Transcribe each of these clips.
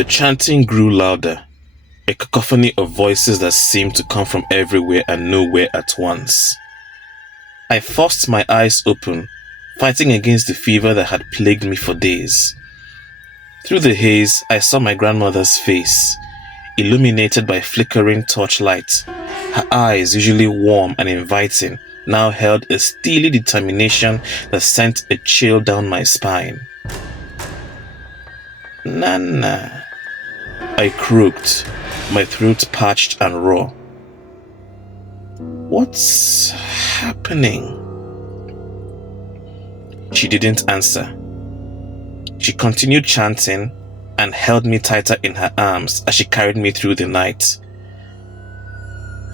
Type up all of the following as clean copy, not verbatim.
The chanting grew louder, a cacophony of voices that seemed to come from everywhere and nowhere at once. I forced my eyes open, fighting against the fever that had plagued me for days. Through the haze, I saw my grandmother's face, illuminated by flickering torchlight. Her eyes, usually warm and inviting, now held a steely determination that sent a chill down my spine. "Nana," I croaked, my throat parched and raw. "What's happening?" She didn't answer. She continued chanting and held me tighter in her arms as she carried me through the night.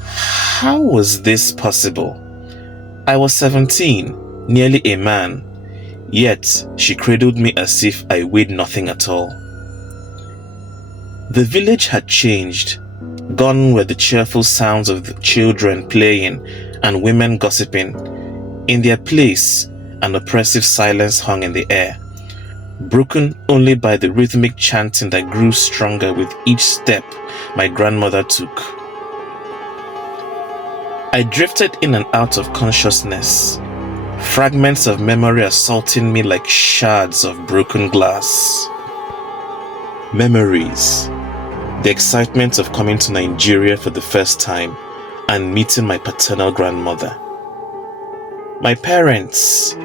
How was this possible? I was 17, nearly a man, yet she cradled me as if I weighed nothing at all. The village had changed. Gone were the cheerful sounds of the children playing and women gossiping. In their place, an oppressive silence hung in the air, broken only by the rhythmic chanting that grew stronger with each step my grandmother took. I drifted in and out of consciousness, fragments of memory assaulting me like shards of broken glass. Memories. The excitement of coming to Nigeria for the first time and meeting my paternal grandmother. My parents,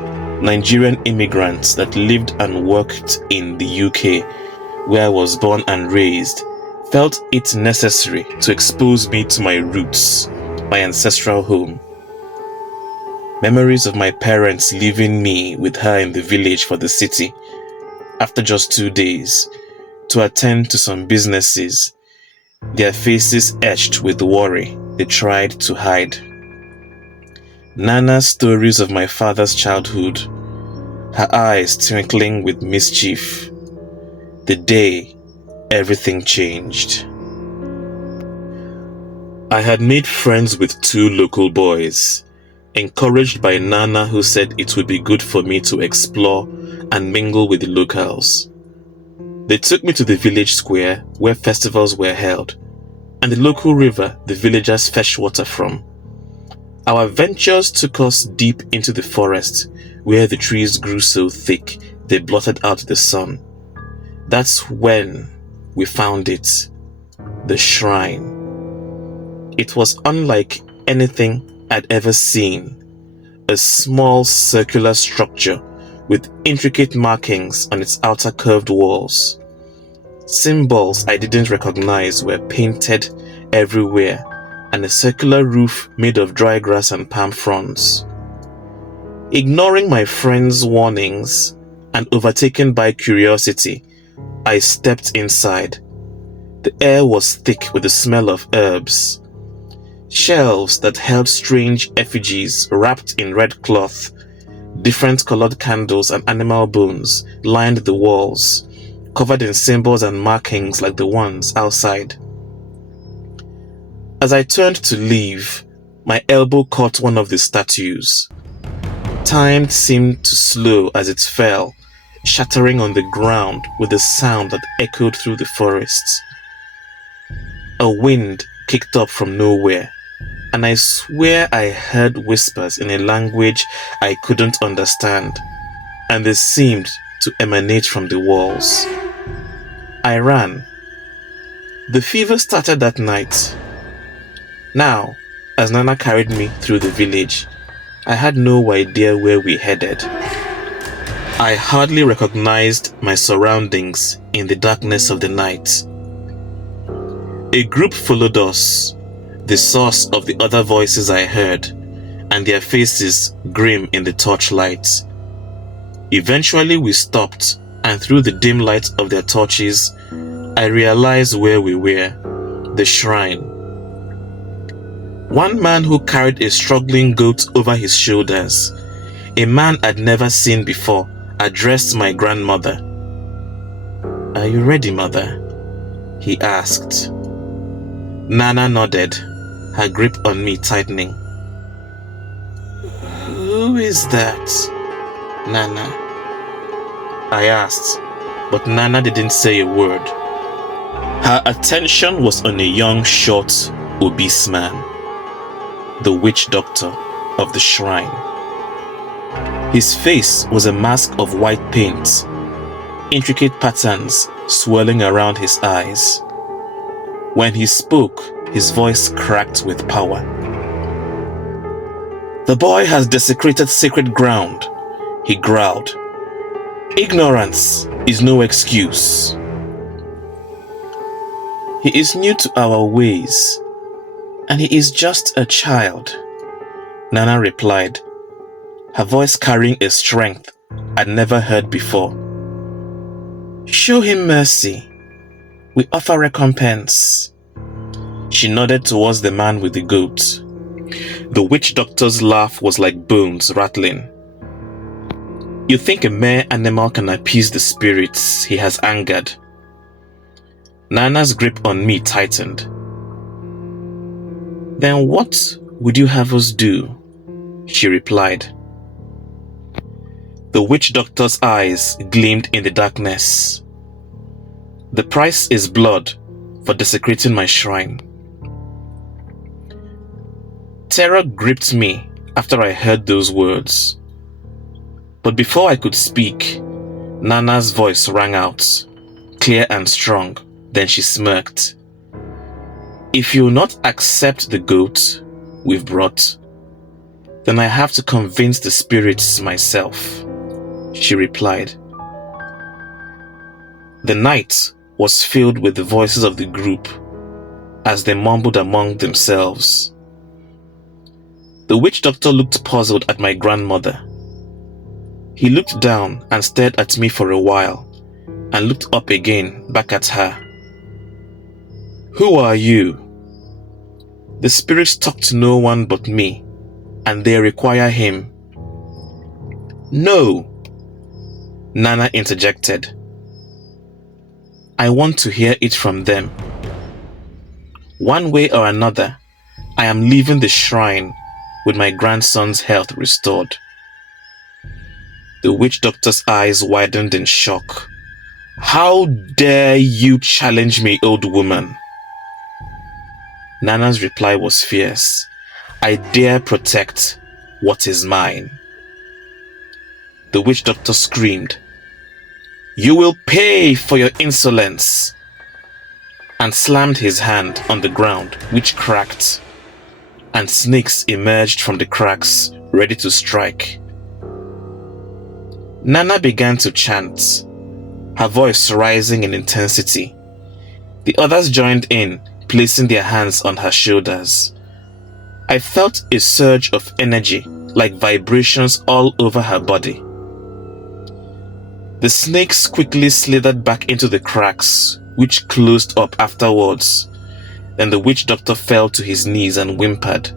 Nigerian immigrants that lived and worked in the UK, where I was born and raised, felt it necessary to expose me to my roots, my ancestral home. Memories of my parents leaving me with her in the village for the city after just 2 days to attend to some businesses, their faces etched with worry they tried to hide. Nana's stories of my father's childhood, her eyes twinkling with mischief. The day everything changed. I had made friends with 2 local boys, encouraged by Nana, who said it would be good for me to explore and mingle with the locals. They took me to the village square where festivals were held, and the local river the villagers fetched water from. Our ventures took us deep into the forest where the trees grew so thick they blotted out the sun. That's when we found it, the shrine. It was unlike anything I'd ever seen. A small circular structure with intricate markings on its outer curved walls. Symbols I didn't recognize were painted everywhere, and a circular roof made of dry grass and palm fronds. Ignoring my friends' warnings and overtaken by curiosity, I stepped inside. The air was thick with the smell of herbs. Shelves that held strange effigies wrapped in red cloth, different colored candles and animal bones lined the walls, covered in symbols and markings like the ones outside. As I turned to leave, my elbow caught one of the statues. Time seemed to slow as it fell, shattering on the ground with a sound that echoed through the forest. A wind kicked up from nowhere, and I swear I heard whispers in a language I couldn't understand, and they seemed to emanate from the walls. I ran. The fever started that night. Now, as Nana carried me through the village, I had no idea where we headed. I hardly recognized my surroundings in the darkness of the night. A group followed us, the source of the other voices I heard, and their faces grim in the torchlight. Eventually we stopped, and through the dim light of their torches, I realized where we were, the shrine. One man who carried a struggling goat over his shoulders, a man I'd never seen before, addressed my grandmother. "Are you ready, mother?" he asked. Nana nodded, her grip on me tightening. "Who is that, Nana?" I asked, but Nana didn't say a word. Her attention was on a young, short, obese man, the witch doctor of the shrine. His face was a mask of white paint, intricate patterns swirling around his eyes. When he spoke, his voice cracked with power. "The boy has desecrated sacred ground," he growled. "Ignorance is no excuse." "He is new to our ways, and he is just a child," Nana replied, her voice carrying a strength I'd never heard before. "Show him mercy. We offer recompense." She nodded towards the man with the goat. The witch doctor's laugh was like bones rattling. "You think a mere animal can appease the spirits he has angered?" Nana's grip on me tightened. "Then what would you have us do?" she replied. The witch doctor's eyes gleamed in the darkness. "The price is blood for desecrating my shrine." Terror gripped me after I heard those words. But before I could speak, Nana's voice rang out, clear and strong. Then she smirked. "If you will not accept the goat we've brought, then I have to convince the spirits myself," she replied. The night was filled with the voices of the group as they mumbled among themselves. The witch doctor looked puzzled at my grandmother. He looked down and stared at me for a while, and looked up again back at her. "Who are you?" "The spirits talk to no one but me, and they require him." "No," Nana interjected. "I want to hear it from them. One way or another, I am leaving the shrine with my grandson's health restored." The witch doctor's eyes widened in shock. "How dare you challenge me, old woman?" Nana's reply was fierce. "I dare protect what is mine." The witch doctor screamed, "You will pay for your insolence!" and slammed his hand on the ground, which cracked, and snakes emerged from the cracks, ready to strike. Nana began to chant, her voice rising in intensity. The others joined in, placing their hands on her shoulders. I felt a surge of energy, like vibrations all over her body. The snakes quickly slithered back into the cracks, which closed up afterwards. Then the witch doctor fell to his knees and whimpered.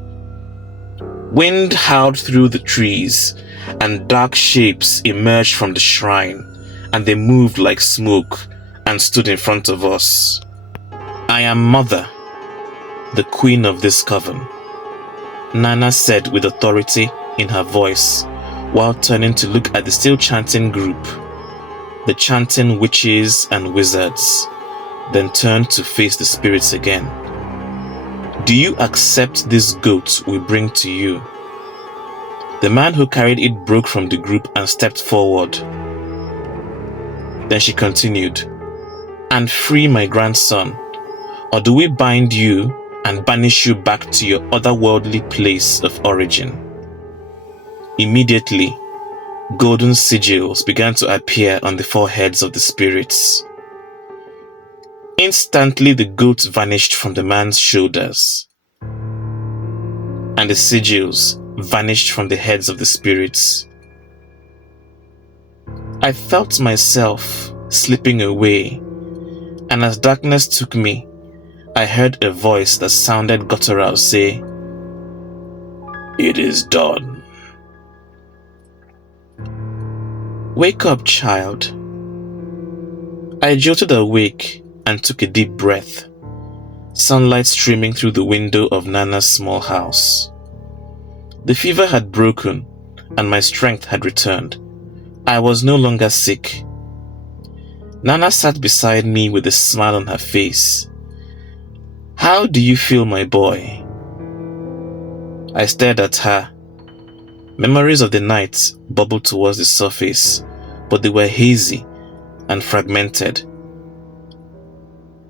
Wind howled through the trees, and dark shapes emerged from the shrine, and they moved like smoke and stood in front of us. "I am Mother, the queen of this coven," Nana said with authority in her voice, while turning to look at the still chanting group, the chanting witches and wizards, then turned to face the spirits again. "Do you accept this goat we bring to you?" The man who carried it broke from the group and stepped forward. Then she continued, "And free my grandson, or do we bind you and banish you back to your otherworldly place of origin?" Immediately, golden sigils began to appear on the foreheads of the spirits. Instantly, the goat vanished from the man's shoulders, and the sigils vanished from the heads of the spirits. I felt myself slipping away, and as darkness took me, I heard a voice that sounded guttural say, "It is done." "Wake up, child." I jolted awake and took a deep breath, sunlight streaming through the window of Nana's small house. The fever had broken, and my strength had returned. I was no longer sick. Nana sat beside me with a smile on her face. "How do you feel, my boy?" I stared at her. Memories of the night bubbled towards the surface, but they were hazy and fragmented.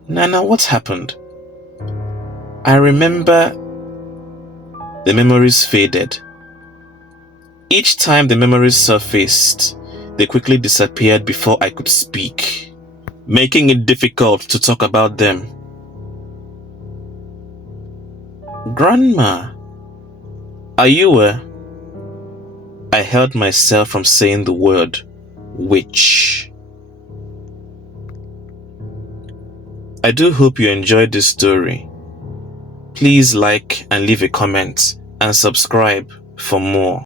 "Nana, what happened?" I remember the memories faded. Each time the memories surfaced, they quickly disappeared before I could speak, making it difficult to talk about them. "Grandma, are you where?" I held myself from saying the word witch. I do hope you enjoyed this story. Please like and leave a comment and subscribe for more.